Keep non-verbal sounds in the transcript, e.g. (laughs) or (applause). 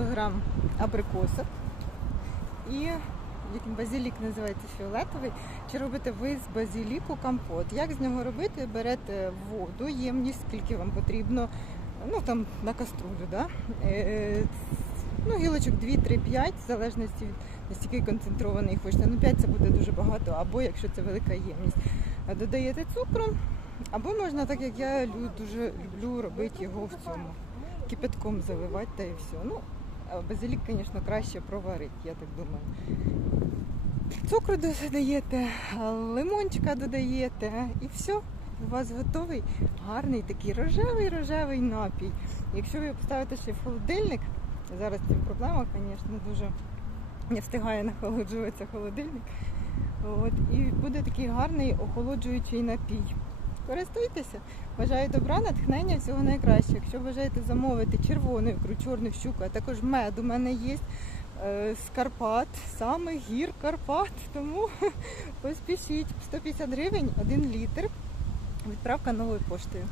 кг абрикосок і базилік називається фіолетовий. Чи робите ви з базиліку компот? Як з нього робити? Берете воду, ємність, скільки вам потрібно, ну там на каструлю, да? Е, ну, гілочок 2, 3, 5, в залежності від настільки концентрований хочете. Ну 5 це буде дуже багато, або якщо це велика ємність. Е, Додаєте цукру, або можна, так як я дуже люблю робити його в цьому. Кипятком заливати та і все. Ну, базилік, звісно, краще проварити, я так думаю. Цукру додаєте, лимончика додаєте і все. У вас готовий гарний такий рожевий-рожевий напій. Якщо ви поставите ще в холодильник, зараз це проблема, звісно, дуже не встигає нахолоджуватися холодильник. От, і буде такий гарний охолоджуючий напій. Користуйтеся, бажаю добра, натхнення, всього найкраще. Якщо бажаєте замовити червону ікру, чорну щуку, а також мед у мене є е, з Карпат, саме гір Карпат. Тому (laughs) поспішіть 150 гривень, 1 літр. Відправка новою поштою.